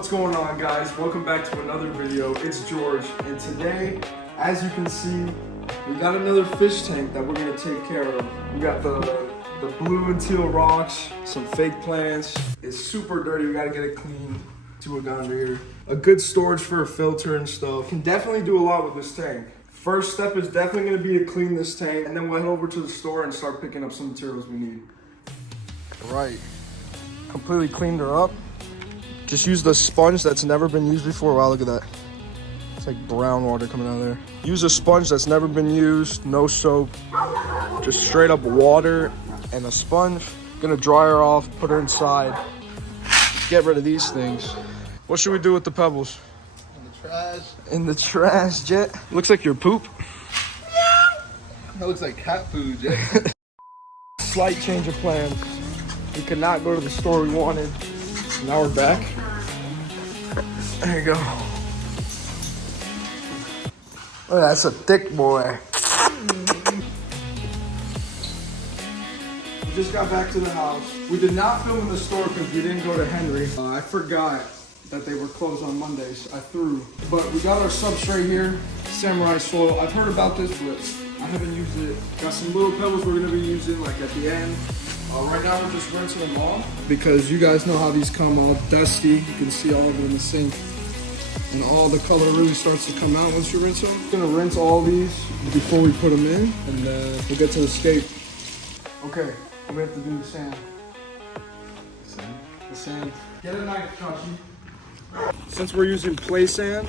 What's going on, guys? Welcome back to another video. It's George, and today, as you can see, we got another fish tank that we're gonna take care of. We got the blue and teal rocks, some fake plants. It's super dirty, we gotta get it cleaned. See what we got under here. A good storage for a filter and stuff. Can definitely do a lot with this tank. First step is definitely gonna be to clean this tank, and then we'll head over to the store and start picking up some materials we need. All right, completely cleaned her up. Just use the sponge that's never been used before. Wow, look at that. It's like brown water coming out of there. Use a sponge that's never been used, no soap. Just straight up water and a sponge. Gonna dry her off, put her inside. Get rid of these things. What should we do with the pebbles? In the trash. In the trash, Jet. Looks like your poop. That looks like cat food, Jet. Slight change of plans. We could not go to the store we wanted. Now we're back. There you go. Oh, that's a thick boy. We just got back to the house. We did not film in the store because we didn't go to Henry. I forgot that they were closed on Mondays. I threw. But we got our substrate here, Samurai Soil. I've heard about this, but I haven't used it. Got some little pebbles we're gonna be using like at the end. Right now we're just rinsing them off because you guys know how these come all dusty. You can see all of them in the sink. And all the color really starts to come out once you rinse them. I'm gonna rinse all these before we put them in, and we'll get to the scape. Okay, we have to do the sand. Sand? The sand. Get a knife, Chachi. Since we're using play sand,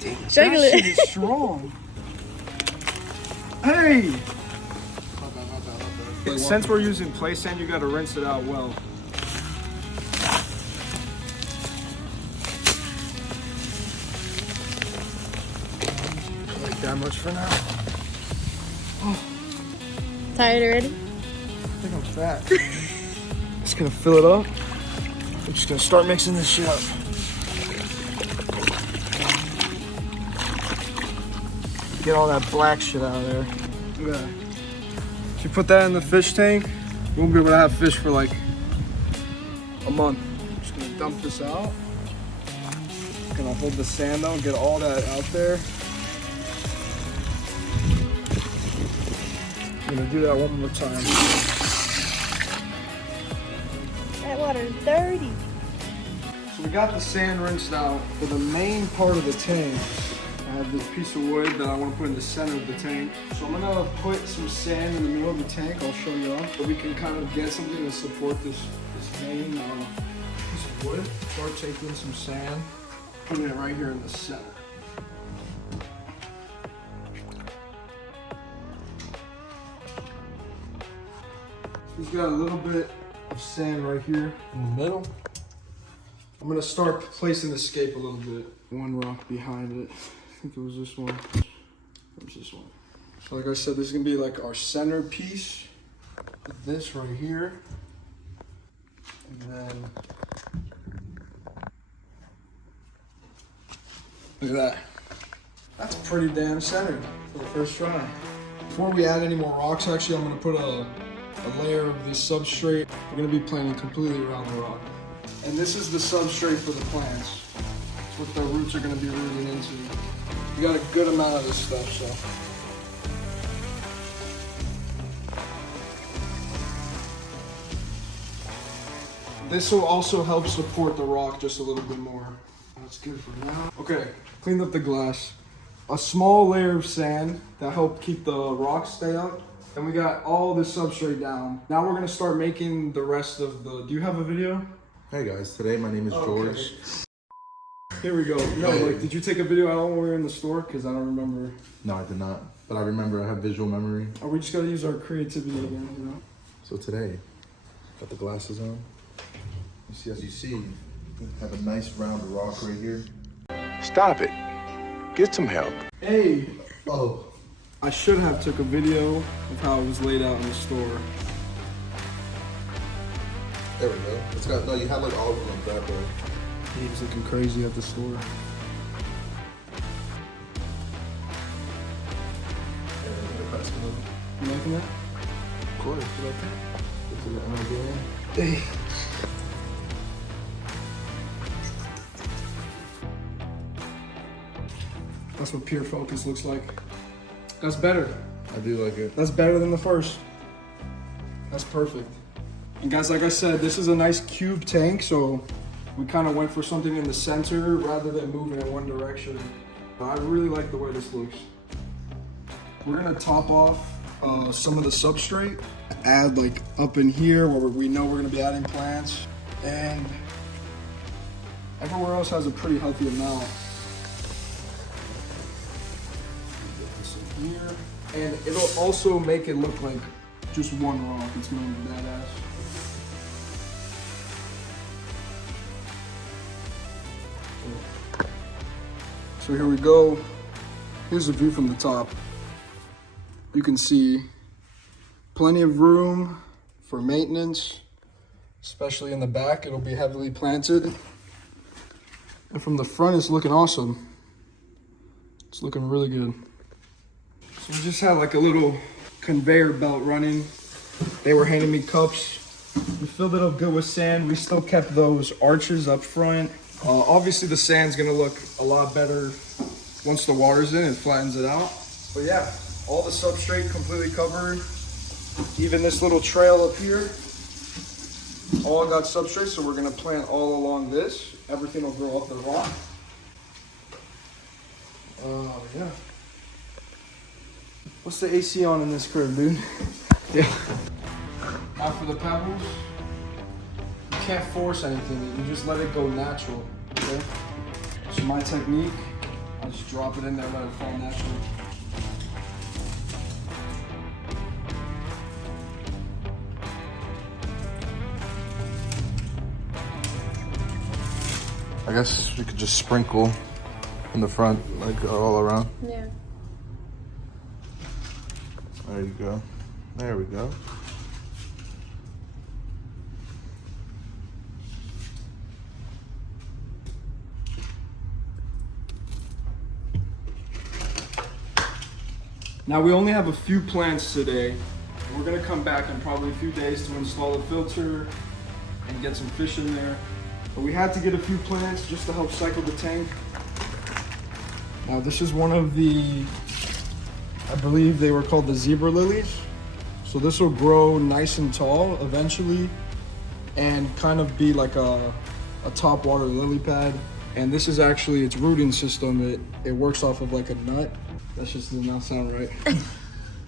that shit is strong. Hey! Since we're using play sand, you gotta rinse it out well. Like that much for now. Oh. Tired already? I think I'm fat. Just gonna fill it up. I'm just gonna start mixing this shit up. Get all that black shit out of there. Look at that. If you put that in the fish tank, we'll be able to have fish for like a month. I'm just gonna dump this out. Gonna hold the sand out, get all that out there. I'm gonna do that one more time. That water's dirty. So we got the sand rinsed out. For the main part of the tank, I have this piece of wood that I want to put in the center of the tank. So I'm gonna put some sand in the middle of the tank. I'll show you off. So we can kind of get something to support this main piece of wood. Start taking some sand, putting it right here in the center. He's got a little bit of sand right here in the middle. I'm gonna start placing the scape a little bit. One rock behind it. I think it was this one. Where's this one? So like I said, this is gonna be like our center piece. This right here. And then, look at that. That's pretty damn centered for the first try. Before we add any more rocks, actually, I'm gonna put a layer of this substrate. We're gonna be planting completely around the rock. And this is the substrate for the plants. It's what their roots are gonna be rooting into. We got a good amount of this stuff, so. This will also help support the rock just a little bit more. That's good for now. Okay, cleaned up the glass. A small layer of sand that helped keep the rocks stay up. And we got all the substrate down. Now we're gonna start making the rest of the, do you have a video? Hey guys, today my name is George. Here we go. No, like, did you take a video at all when we were in the store? Because I don't remember. No, I did not. But I remember I have visual memory. Oh, we just gotta use our creativity again, you know? So today, got the glasses on. As you see, we have a nice round rock right here. Stop it. Get some help. Hey! Oh. I should have took a video of how it was laid out in the store. There we go. It's got, no, you had like all of them that way. He was looking crazy at the store. You liking that? Of course. You like that? Get to the MLB. day. That's what pure focus looks like. That's better. I do like it. That's better than the first. That's perfect. And guys, like I said, this is a nice cube tank, so we kind of went for something in the center rather than moving in one direction. I really like the way this looks. We're gonna top off some of the substrate, add like up in here where we know we're gonna be adding plants, and everywhere else has a pretty healthy amount. Get this in here. And it'll also make it look like just one rock. It's gonna be badass. So here we go. Here's the view from the top. You can see plenty of room for maintenance, especially in the back. It'll be heavily planted. And from the front, it's looking awesome. It's looking really good. So we just had like a little conveyor belt running. They were handing me cups. We filled it up good with sand. We still kept those arches up front. Obviously the sand's gonna look a lot better once the water's in and flattens it out. But yeah, all the substrate completely covered. Even this little trail up here, all got substrate, so we're gonna plant all along this. Everything will grow up the rock. Yeah. What's the AC on in this crib, dude? Yeah. Now for the pebbles, you can't force anything. You just let it go natural, okay? So my technique, I just drop it in there, let it fall naturally. I guess we could just sprinkle in the front, like all around. Yeah. There you go. There we go. Now we only have a few plants today. We're gonna come back in probably a few days to install the filter and get some fish in there. But we had to get a few plants just to help cycle the tank. Now this is one of the, I believe they were called the zebra lilies. So this will grow nice and tall eventually and kind of be like a top water lily pad. And this is actually its rooting system. It works off of like a nut. That just did not sound right.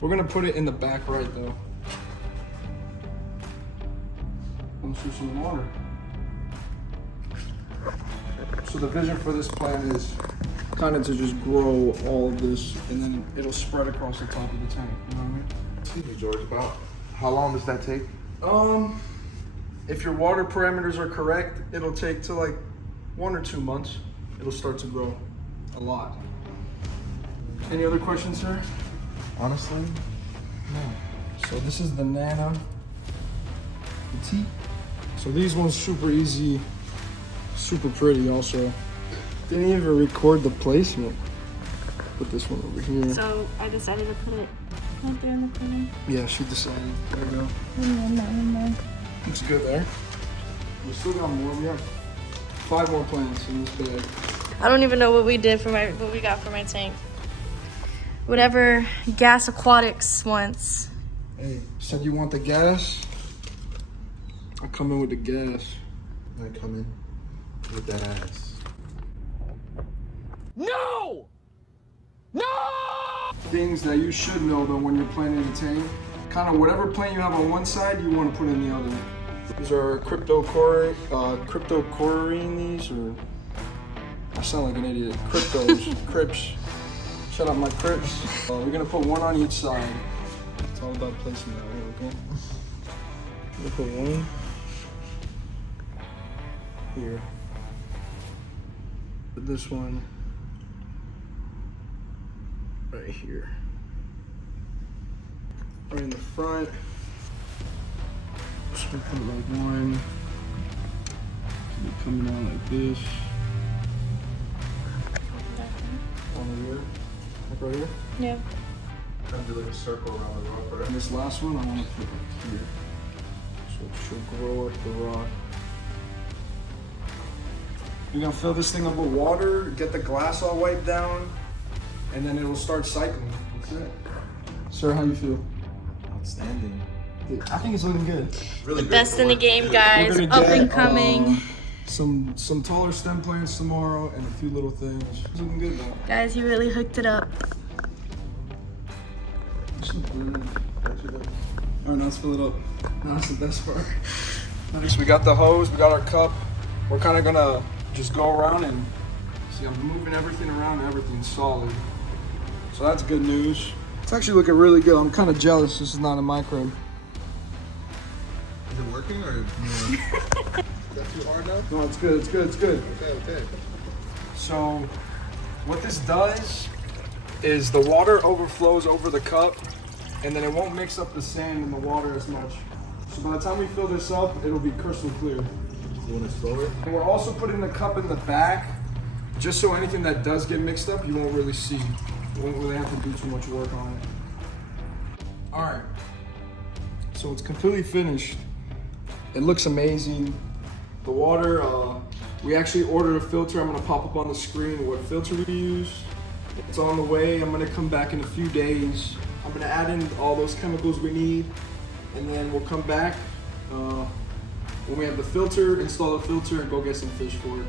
We're gonna put it in the back right though. Comes through some water. So the vision for this plant is kind of to just grow all of this and then it'll spread across the top of the tank, you know what I mean? Excuse me, George, about how long does that take? If your water parameters are correct, it'll take to like 1 or 2 months. It'll start to grow a lot. Any other questions, sir? Honestly, no. So this is the Nana Petite. So these ones super easy, super pretty also. Didn't even record the placement. Put this one over here. So I decided to put it right there in the corner. Yeah, she decided. There we go. No. Looks good there. We still got more. We have 5 more plants in this bag. I don't even know what we did for what we got for my tank. Whatever Gas Aquatics wants. Hey, said you want the gas? I'll come in with the gas. I come in with that ass. No! No! Things that you should know though when you're planting a tank. Kind of whatever plant you have on one side, you want to put in the other. These are cryptocorynes, or I sound like an idiot. Cryptos, crips. Shut up, my crips. We're gonna put one on each side. It's all about placement out here, okay? We're gonna put one here. Put this one right here. Right in the front. Just gonna put like one. Coming out like this. One here. Like right here. Yeah. Kind of do like a circle around the rock, right? And this last one I want to put like here. So she'll grow up the rock. You're gonna fill this thing up with water, get the glass all wiped down, and then it'll start cycling. That's it. Sir, how you feel? Outstanding. I think it's looking good. Really good. Best in the game, guys. We're gonna Up get, and coming. Some taller stem plants tomorrow and a few little things. It's looking good though. Guys, he really hooked it up. Alright, now let's fill it up. Now that's the best part. So we got the hose, we got our cup. We're kind of gonna just go around and see, I'm moving everything around and everything's solid. So that's good news. It's actually looking really good. I'm kind of jealous this is not in my crib. Is it working or? Is that too hard now? No, it's good, it's good, it's good. Okay. So what this does is the water overflows over the cup and then it won't mix up the sand in the water as much. So by the time we fill this up, it'll be crystal clear. You want to slow it? And we're also putting the cup in the back just so anything that does get mixed up, you won't really see. You won't really have to do too much work on it. All right, so it's completely finished. It looks amazing. The water, we actually ordered a filter. I'm gonna pop up on the screen what filter we use. It's on the way. I'm gonna come back in a few days. I'm gonna add in all those chemicals we need, and then we'll come back when we have the filter, install the filter, and go get some fish for it.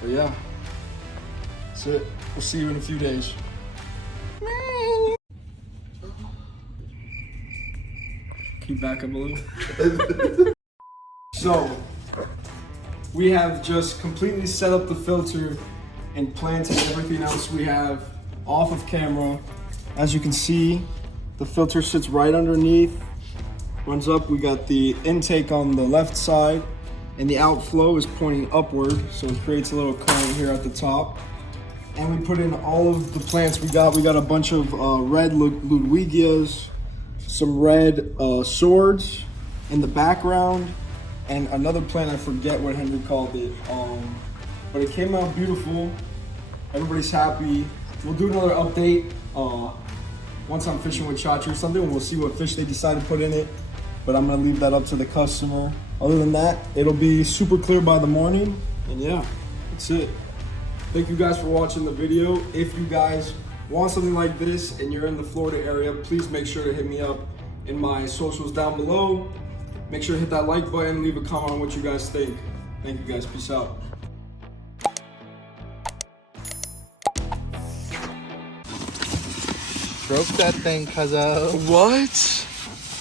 But yeah, that's it. We'll see you in a few days. Keep back up a little. So, we have just completely set up the filter and planted everything else we have off of camera. As you can see, the filter sits right underneath, runs up. We got the intake on the left side and the outflow is pointing upward. So it creates a little current here at the top. And we put in all of the plants we got. We got a bunch of red Ludwigias, some red swords in the background, and another plant, I forget what Henry called it. But it came out beautiful. Everybody's happy. We'll do another update once I'm fishing with Chachi or something, and we'll see what fish they decide to put in it. But I'm gonna leave that up to the customer. Other than that, it'll be super clear by the morning. And yeah, that's it. Thank you guys for watching the video. If you guys want something like this and you're in the Florida area, please make sure to hit me up in my socials down below. Make sure to hit that like button, leave a comment on what you guys think. Thank you guys, peace out. Stroke that thing, cuzzo. What?